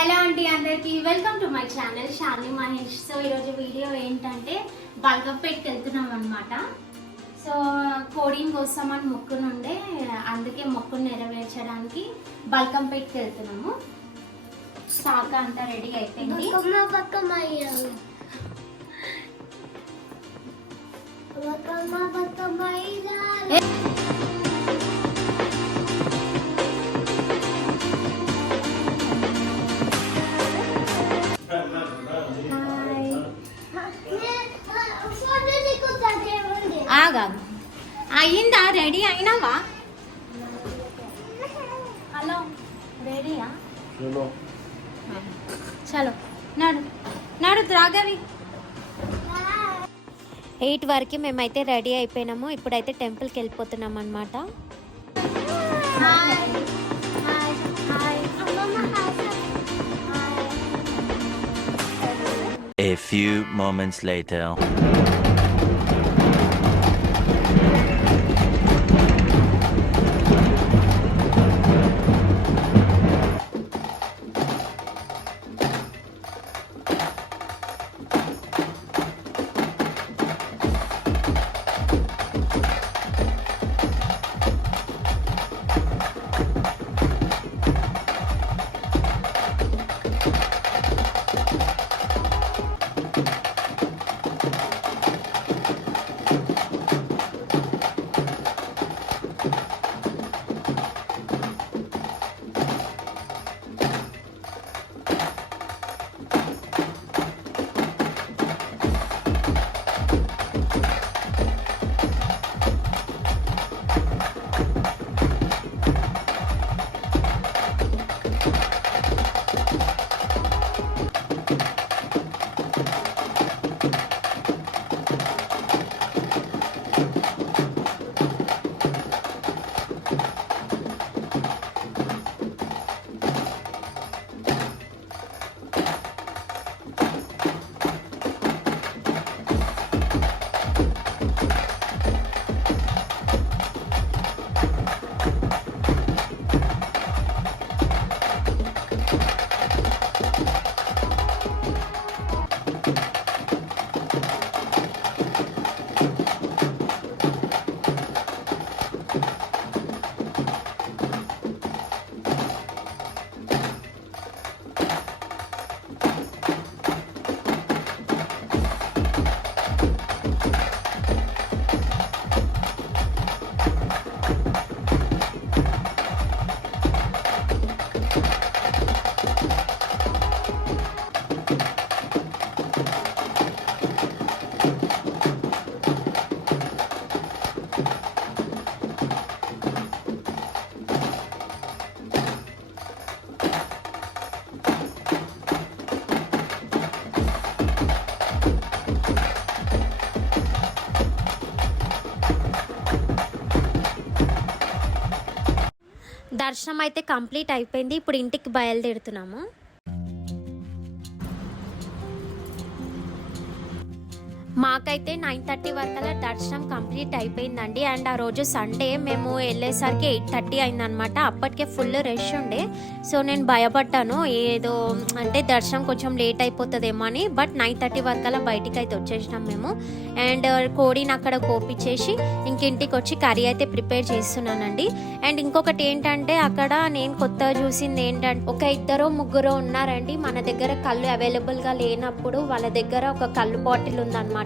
Hello అండి అందరికి. Welcome to my channel Shali Mahesh so ఈరోజు వీడియో ఏంటంటే బల్గంపేట్కి వెళ్తున్నాం అనమాట సో కోడింగ్ వస్తామని మొక్కునుండే. అందుకే మొక్కును నెరవేర్చడానికి బల్కంపేట్కి వెళ్తున్నాము. స్టాక్ అంతా రెడీ అయిపోయింది. బతుకమ్మ బతుకమ్మ అయ్యిందా రెడీ అయినావా? హలో రెడీయా? చలో చలో నడు నడు రాగవి ఎయిట్ వరకు మేమైతే రెడీ అయిపోయినాము. ఇప్పుడైతే టెంపుల్కి వెళ్ళిపోతున్నాం అనమాట. A few moments later. దర్శనం అయితే కంప్లీట్ అయిపోయింది. ఇప్పుడు ఇంటికి బయలుదేరుతున్నాము. మాకైతే నైన్ థర్టీ వరకల్లా దర్శనం కంప్లీట్ అయిపోయిందండి. అండ్ ఆ రోజు సండే మేము వెళ్ళేసరికి ఎయిట్ థర్టీ అయిందనమాట అప్పటికే ఫుల్ రష్ ఉండే. సో నేను భయపడ్డాను. ఏదో అంటే దర్శనం కొంచెం లేట్ అయిపోతుందేమో అని. బట్ నైన్ థర్టీ వరకల్లా బయటికి అయితే వచ్చేసినాం మేము. అండ్ కోడిని అక్కడ కోపించేసి ఇంకింటికి వచ్చి కర్రీ అయితే ప్రిపేర్ చేస్తున్నానండి. అండ్ ఇంకొకటి ఏంటంటే అక్కడ నేను కొత్తగా చూసింది ఏంటంటే ఒక ఇద్దరు ముగ్గురు ఉన్నారండి. మన దగ్గర కళ్ళు అవైలబుల్గా లేనప్పుడు వాళ్ళ దగ్గర ఒక కళ్ళు బాటిల్ ఉందన్నమాట.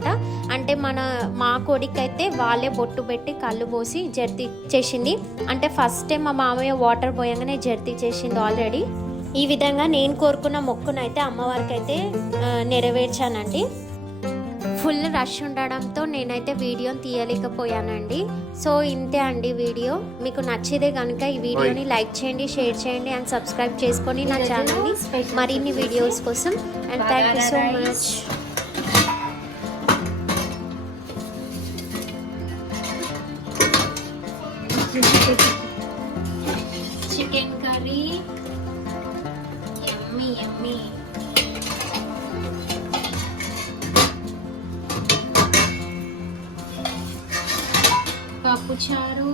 అంటే మన మా కొడికి అయితే వాళ్ళే బొట్టు పెట్టి కళ్ళు పోసి జర్తి చేసింది. అంటే ఫస్ట్ టైం మా మామయ్య వాటర్ పోయంగానే జర్తి చేసింది ఆల్రెడీ ఈ విధంగా నేను కోరుకున్న మొక్కునైతే అమ్మవారికి అయితే నెరవేర్చానండి. ఫుల్ రష్ ఉండడంతో నేనైతే వీడియోని తీయలేకపోయానండి. సో ఇంతే అండి వీడియో. మీకు నచ్చితే కనుక ఈ వీడియోని లైక్ చేయండి షేర్ చేయండి అండ్ సబ్స్క్రైబ్ చేసుకొని నా ఛానల్ని మరిన్ని వీడియోస్ కోసం. And thank you so much chicken curry ఎమ్మి ఎమ్మి పప్పుచారు